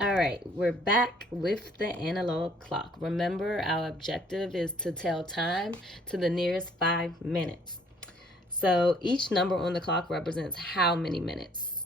All right, we're back with the analog clock. Remember, our objective is to tell time to the nearest 5 minutes. So each number on the clock represents how many minutes?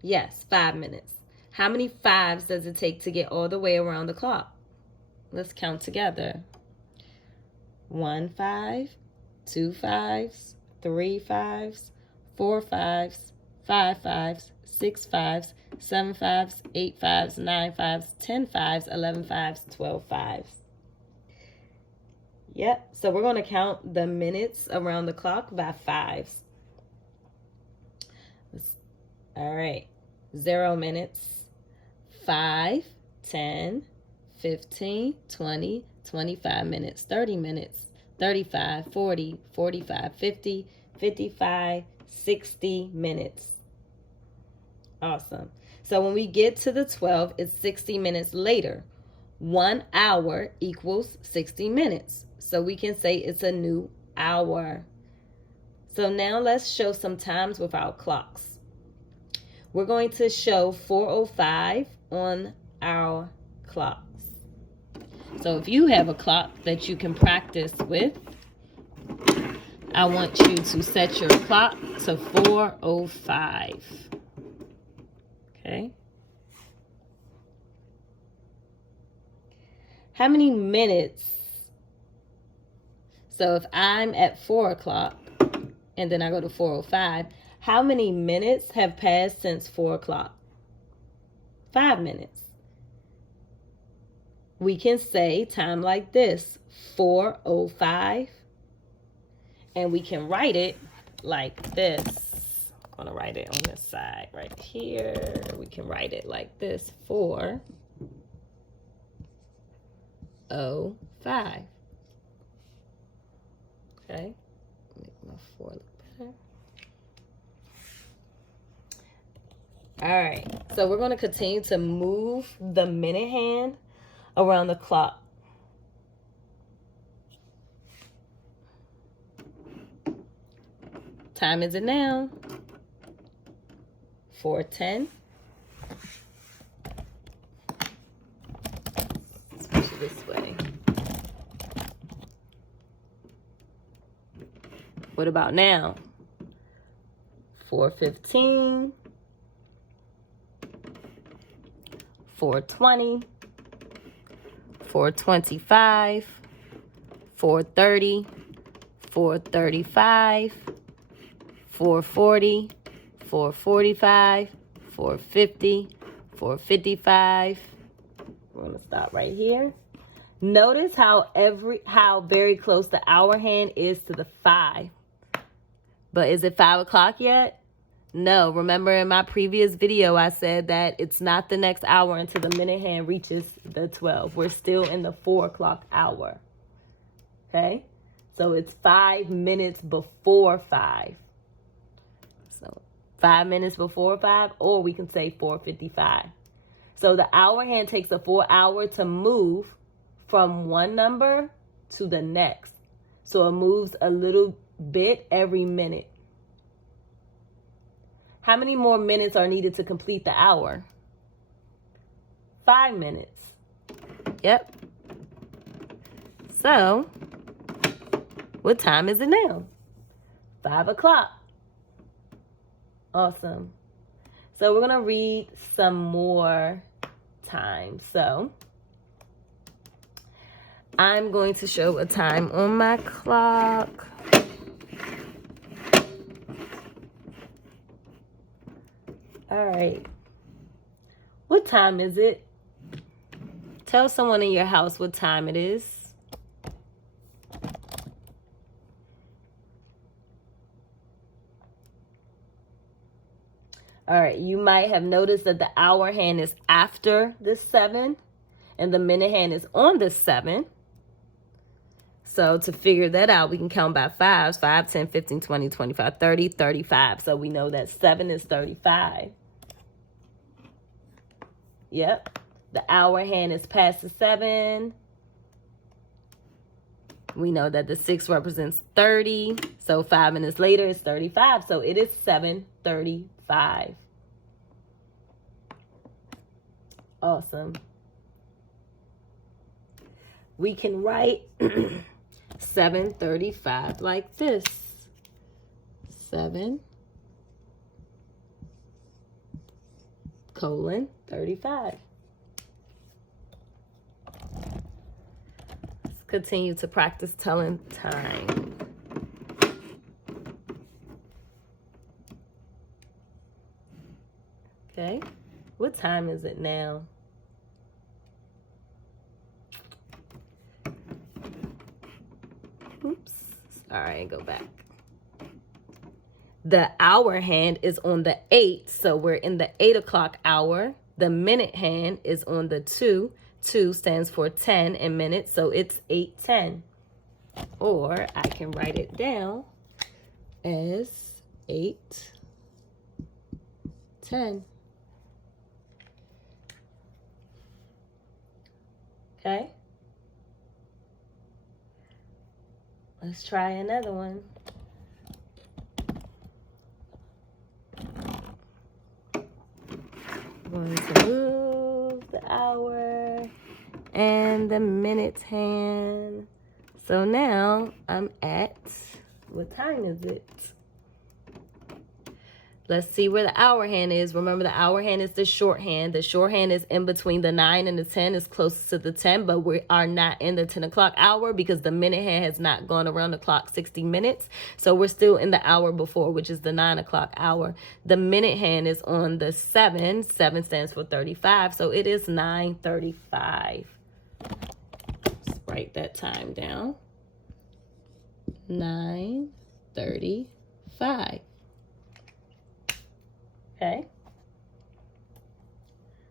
Yes, 5 minutes. How many fives does it take to get all the way around the clock? Let's count together. 1 5, 2 5s, 3 5s, 4 5s, 5 5s, 6 5s, 7 5s, 8 5s, 9 5s, 10 5s, 11 5s, 12 5s. Yep, so we're going to count the minutes around the clock by fives. All right, 0 minutes, 5, 10, 15, 20, 25 minutes, 30 minutes, 35, 40, 45, 50, 55, 60 minutes. Awesome. So when we get to the 12, it's 60 minutes later. 1 hour equals 60 minutes. So we can say it's a new hour. So now let's show some times with our clocks. We're going to show 4:05 on our clocks. So if you have a clock that you can practice with, I want you to set your clock to 4:05. Okay? How many minutes? So if I'm at 4 o'clock and then I go to 4:05, how many minutes have passed since 4 o'clock? 5 minutes. We can say time like this, 4:05, and we can write it like this. I'm going to write it on this side right here. We can write it like this, 4:05. Okay, make my 4 look better. All right, so we're going to continue to move the minute hand around the clock. Time is it now? 4:10. Let's push it this way. What about now? 4:15. 4:20, 4:25, 4:30, 4:35, 4:40, 4:45, 4:50, 4:55. We're going to stop right here. Notice how very close the hour hand is to the 5. But is it 5 o'clock yet? No, remember in my previous video, I said that it's not the next hour until the minute hand reaches the 12. We're still in the 4 o'clock hour. Okay? So it's 5 minutes before 5. So 5 minutes before 5, or we can say 4:55. So the hour hand takes a full hour to move from one number to the next. So it moves a little bit every minute. How many more minutes are needed to complete the hour? 5 minutes. Yep. So, what time is it now? 5 o'clock. Awesome. So we're going to read some more time. So, I'm going to show a time on my clock. All right. What time is it? Tell someone in your house what time it is. All right. You might have noticed that the hour hand is after the 7 and the minute hand is on the 7. So to figure that out, we can count by fives. 5, 10, 15, 20, 25, 30, 35. So we know that 7 is 35. Yep. The hour hand is past the 7. We know that the 6 represents 30. So 5 minutes later is 35. So it is 7:35. Awesome. We can write 7:35 like this. 7:35. Let's continue to practice telling time. Okay, what time is it now? Oops, sorry, go back. The hour hand is on the 8, so we're in the 8 o'clock hour. The minute hand is on the 2. 2 stands for 10 in minutes, so it's 8:10. Or I can write it down as 8:10. Okay? Let's try another one. Going to move the hour and the minutes hand. So now I'm at, what time is it? Let's see where the hour hand is. Remember, the hour hand is the short hand. The short hand is in between the 9 and the 10, is closest to the 10, but we are not in the 10 o'clock hour because the minute hand has not gone around the clock 60 minutes. So we're still in the hour before, which is the 9 o'clock hour. The minute hand is on the 7. 7 stands for 35, so it is 9:35. Let's write that time down. 9:35. Okay,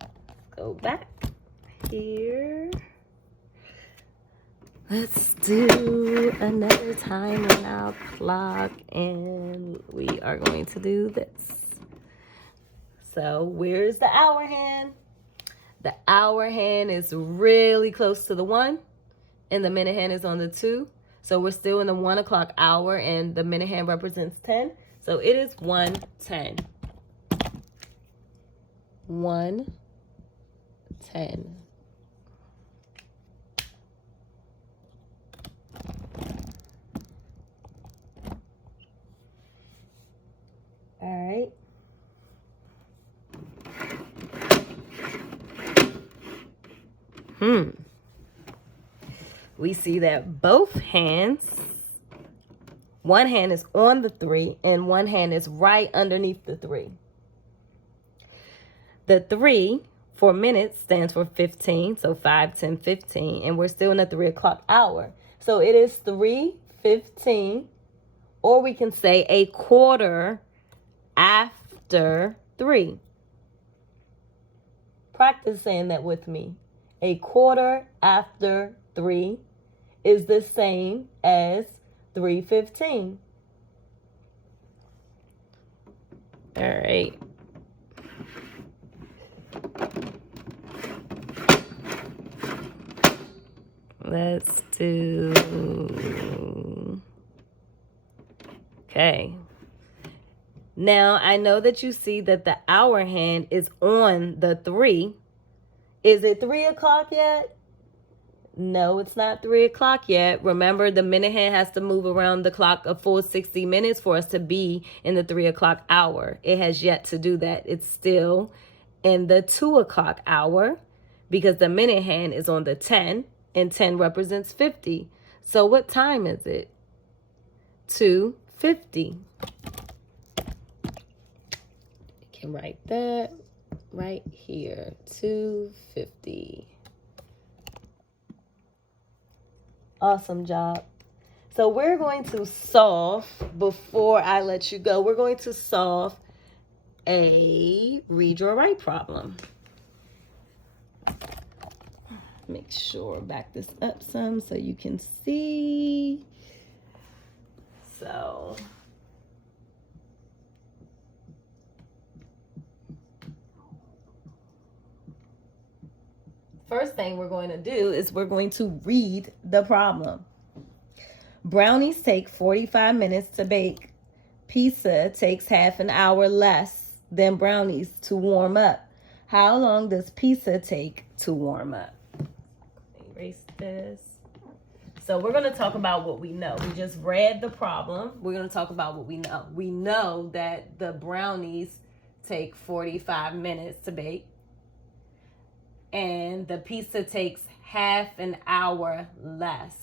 let's go back here. Let's do another time on our clock, and we are going to do this. So where's the hour hand? The hour hand is really close to the 1, and the minute hand is on the 2. So we're still in the 1 o'clock hour, and the minute hand represents 10. So it is 1:10. 1:10. All right. We see that both hands, one hand is on the 3 and one hand is right underneath the 3. The 3 for minutes stands for 15, so 5, 10, 15, and we're still in the 3 o'clock hour. So it is 3:15, or we can say a quarter after 3. Practice saying that with me. A quarter after 3 is the same as 3:15. All right. Let's do, okay. Now, I know that you see that the hour hand is on the 3. Is it 3 o'clock yet? No, it's not 3 o'clock yet. Remember, the minute hand has to move around the clock a full 60 minutes for us to be in the 3 o'clock hour. It has yet to do that. It's still in the 2 o'clock hour because the minute hand is on the 10, and 10 represents 50. So what time is it? 2:50. You can write that right here, 2:50. Awesome job. So we're going to solve, before I let you go, we're going to solve a read your right problem. Make sure, back this up some so you can see. So first thing we're going to do is we're going to read the problem. Brownies take 45 minutes to bake. Pizza takes half an hour less than brownies to warm up. How long does pizza take to warm up? Erase this. So we're going to talk about what we know. We just read the problem. We're going to talk about what we know. We know that the brownies take 45 minutes to bake. And the pizza takes half an hour less.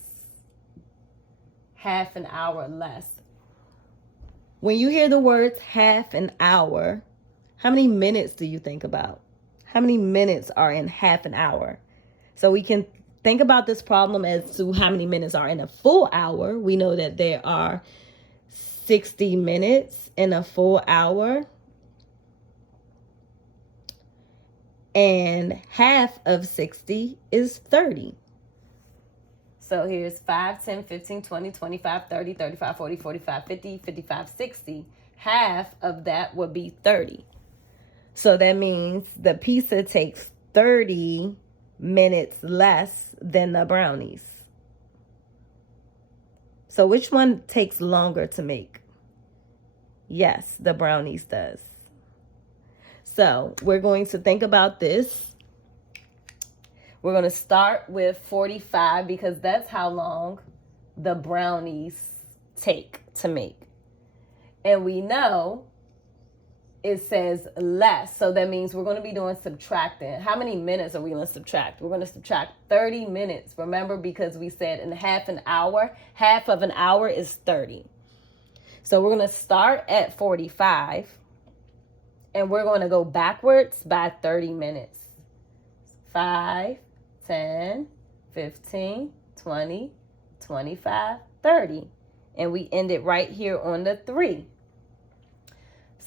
Half an hour less. When you hear the words half an hour, how many minutes do you think about? How many minutes are in half an hour? So we can think about this problem as to how many minutes are in a full hour. We know that there are 60 minutes in a full hour. And half of 60 is 30. So here's 5, 10, 15, 20, 25, 30, 35, 40, 45, 50, 55, 60. Half of that would be 30. So that means the pizza takes 30 minutes less than the brownies. So which one takes longer to make? Yes, the brownies does. So we're going to think about this. We're going to start with 45 because that's how long the brownies take to make. And we know it says less. So that means we're going to be doing subtracting. How many minutes are we going to subtract? We're going to subtract 30 minutes. Remember, because we said in half an hour, half of an hour is 30. So we're going to start at 45 and we're going to go backwards by 30 minutes. 5, 10, 15, 20, 25, 30. And we end it right here on the 3.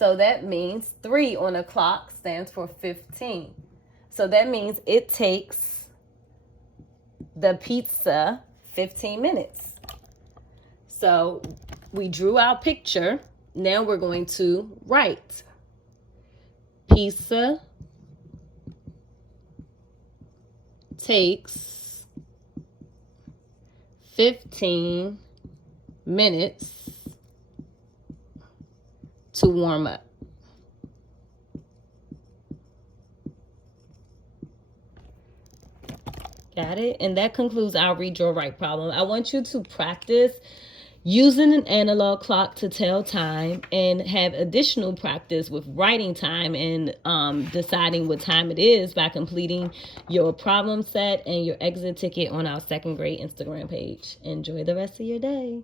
So that means 3 on a clock stands for 15. So that means it takes the pizza 15 minutes. So we drew our picture. Now we're going to write. Pizza takes 15 minutes to warm up. Got it? And that concludes our read, draw, write problem. I want you to practice using an analog clock to tell time and have additional practice with writing time and deciding what time it is by completing your problem set and your exit ticket on our second grade Instagram page. Enjoy the rest of your day.